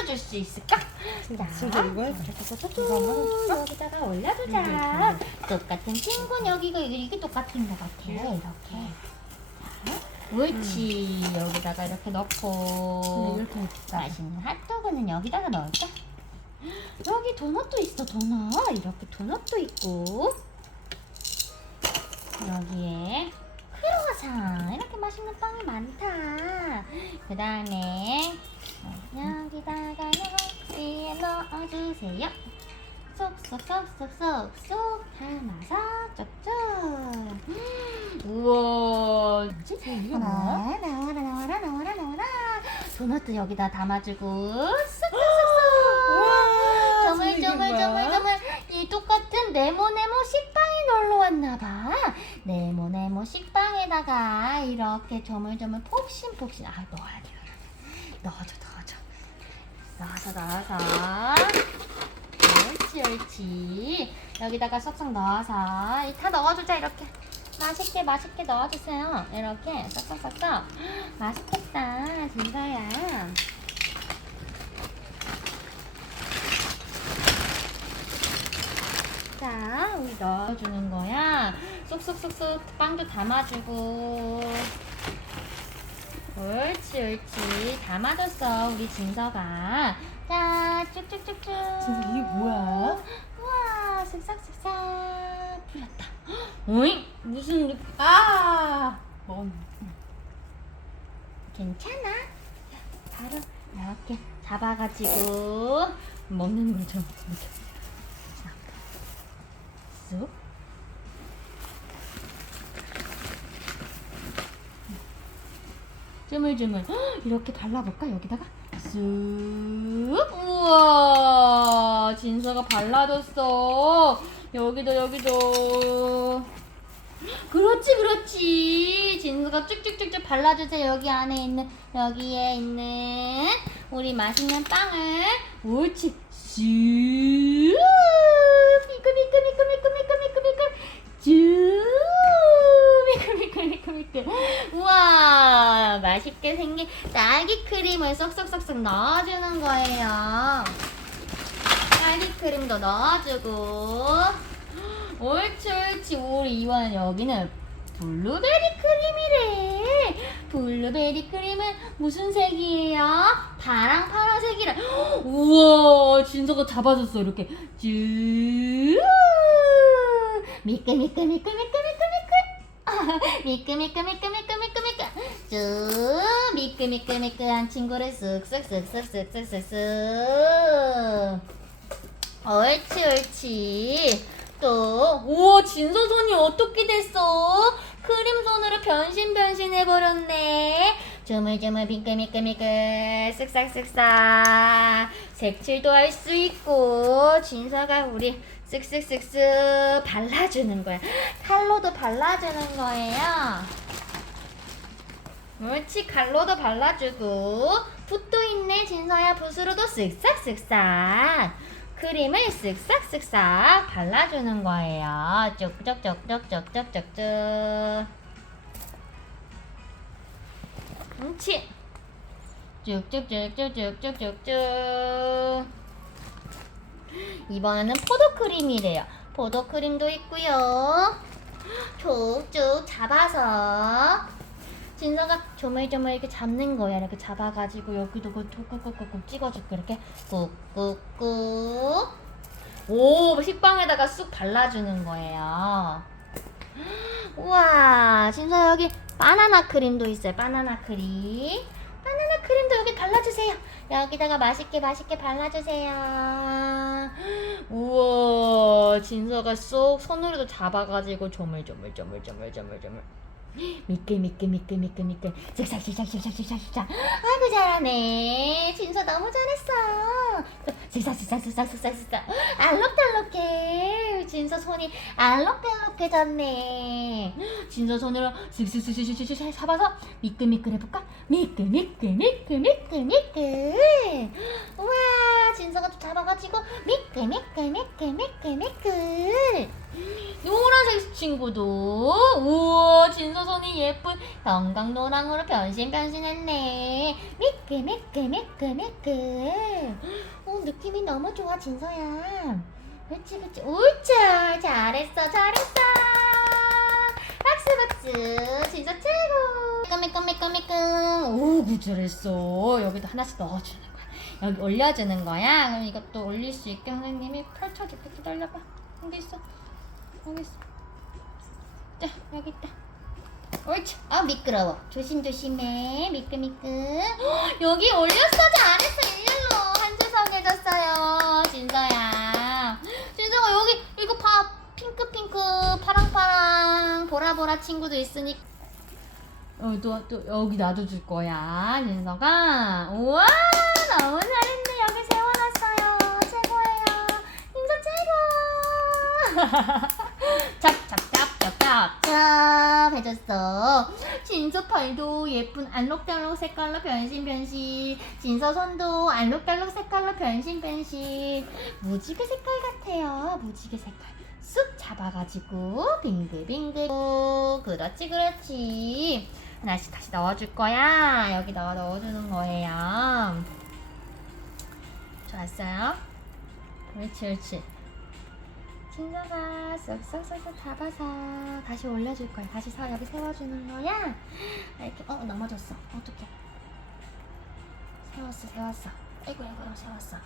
올려줄 수 있을까? 자, 진짜 이거? 여기다가 올려두자. 똑같은 친구는 여기가 이게, 똑같은 것 같아. 이렇게. 자, 옳지. 여기다가 이렇게 넣고. 이렇게? 맛있는 핫도그는 여기다가 넣을까? 여기 도넛도 있어 도넛 이렇게 도넛도 있고 여기에 크로와상 이렇게 맛있는 빵이 많다. 그 다음에 여기다가 여기에 넣어주세요. 쏙쏙쏙쏙쏙쏙 담아서 쪽쪽 우와 뭐야? 나와라 나와라 나와라 나와라 나와라. 도넛도 여기다 담아주고. 이게 점을 뭐야? 점을 점을 이 똑같은 네모 네모 식빵이 놀러 왔나 봐 네모네모 식빵에다가 이렇게 점을 폭신폭신 아 넣어야 돼 넣어줘 넣어줘. 넣어서 넣어서. 옳지 옳지 여기다가 쏙쏙 넣어서. 이다 넣어주자 이렇게. 맛있게 맛있게 넣어주세요. 이렇게 쏙쏙쏙쏙. 맛있겠다 진짜야. 자, 우리 넣어주는 거야. 쏙쏙쏙쏙 빵도 담아주고. 옳지, 옳지. 담아줬어, 우리 진서가. 자, 쭉쭉쭉쭉. 진짜 이게 뭐야? 우와, 슥싹슥싹 풀렸다. 오잉? 무슨, 아! 먹었네. 괜찮아? 바로 이렇게 잡아가지고 먹는 거죠. 이렇게. 쑥. 쭈물쭈물. 헉, 이렇게 발라볼까? 여기다가? 쑥! 우와! 진서가 발라줬어. 여기도 여기도. 그렇지 그렇지. 진서가 쭉쭉쭉쭉 발라주세요. 여기 안에 있는 여기에 있는 우리 맛있는 빵을 옳지. 쑥! 미끌미끌미끌미끌미끌미끌미끌. 쭉 미끌미끌미끌미끌 우와 맛있게 생긴 딸기 크림을 쏙쏙쏙쏙 넣어주는 거예요. 딸기 크림도 넣어주고. 옳지 옳지. 우리 이완 여기는 블루베리 크림이래. 블루베리 크림은 무슨 색이에요? 파랑 파란색이래. 우와 진서가 잡아줬어 이렇게. 쭉 미끌 미끌 미끌 미끌 미끌 미끌 미끌 미끌 미끌 미끌 쭉 미끌 미끌 미끌한 친구를 쓱쓱쓱쓱쓱쓱쓱쓱 옳지 옳지. 또 우와 진서 손이 어떻게 됐어? 크림 손으로 변신 변신해버렸네 조물조물 빙글빙글빙글 쓱싹쓱싹. 색칠도 할 수 있고 진서가 우리 쓱쓱쓱쓱 발라주는 거야. 칼로도 발라주는 거예요. 옳지 칼로도 발라주고. 붓도 있네 진서야. 붓으로도 쓱싹쓱싹. 크림을 쓱싹쓱싹 발라주는 거예요. 쭉쭉쭉쭉쭉쭉쭉 쭉 옳지 쭉쭉쭉쭉쭉쭉쭉 이번에는 포도크림이래요 포도크림도 있고요 쭉쭉 잡아서 진서가 조물조물 이렇게 잡는 거야. 이렇게 잡아가지고 여기도 그 꾹꾹꾹꾹 찍어줄게. 이렇게 꾹꾹꾹. 오, 식빵에다가 쑥 발라주는 거예요. 우와, 진서 여기 바나나 크림도 있어요. 바나나 크림. 바나나 크림도 여기 발라주세요. 여기다가 맛있게 맛있게 발라주세요. 우와, 진서가 쏙 손으로도 잡아가지고 조물조물조물조물조물조물. 미끌 미끌 미끌 미끌 미끌 슥싹 슥싹 슥싹 슥싹 슥싹 아이고 잘하네 진서 너무 잘했어 슥싹 슥싹 슥싹 슥싹 슥싹 알록달록해 진서 손이 알록달록해졌네. 진서 손으로 슥슥슥슥슥슥 잡아서 미끌 미끌 해볼까? 미끌 미끌 미끌 미끌 미끌. 우와 진서가 좀 잡아 잡아가지고 미끌 미끌 미끌 미끌 미끌. 노란색 친구도. 우와 진서 손이 예쁜 형광노랑으로 변신 변신했네. 미끌 미끌 미끌 미끌. 어 느낌이 너무 좋아 진서야 그치 그치. 옳자 잘했어 잘했어. 박수 박수. 진짜 최고. 매끈 매끈 매끈매끈 오 구절했어. 여기도 하나씩 넣어주는 거야. 여기 올려주는 거야. 그럼 이것도 올릴 수 있게 선생님이 펼쳐줄게. 기다려봐. 여기 있어. 여기 있어. 자 여기 있다. 옳지 아 미끄러워. 조심조심해. 미끌미끌 헉, 여기 올렸어 잘했어 일렬로 한 줄석 해줬어요 진서야 진서가 여기 이거 봐 핑크핑크 파랑파랑 보라보라 친구도 있으니 어, 또, 또 여기 놔둬줄 거야 진서가. 우와 너무 잘했네. 여기 세워놨어요. 최고예요. 진서 최고. 짭짭짭짭짭짭 해줬어. 진서 팔도 예쁜 알록달록 색깔로 변신 변신. 진서 손도 알록달록 색깔로 변신 변신. 무지개 색깔 같아요. 무지개 색깔 쑥 잡아가지고 빙글빙글. 그렇지 그렇지. 하나씩 다시 넣어줄 거야. 여기 넣어 넣어주는 거예요. 좋았어요? 옳지 옳지. 진서가 쏙쏙쏙쏙 잡아서 다시 올려줄 거야. 다시 서 여기 세워주는 거야? 이렇게 어 넘어졌어. 어떡해. 세웠어 세웠어. 아이고 아이고 세웠어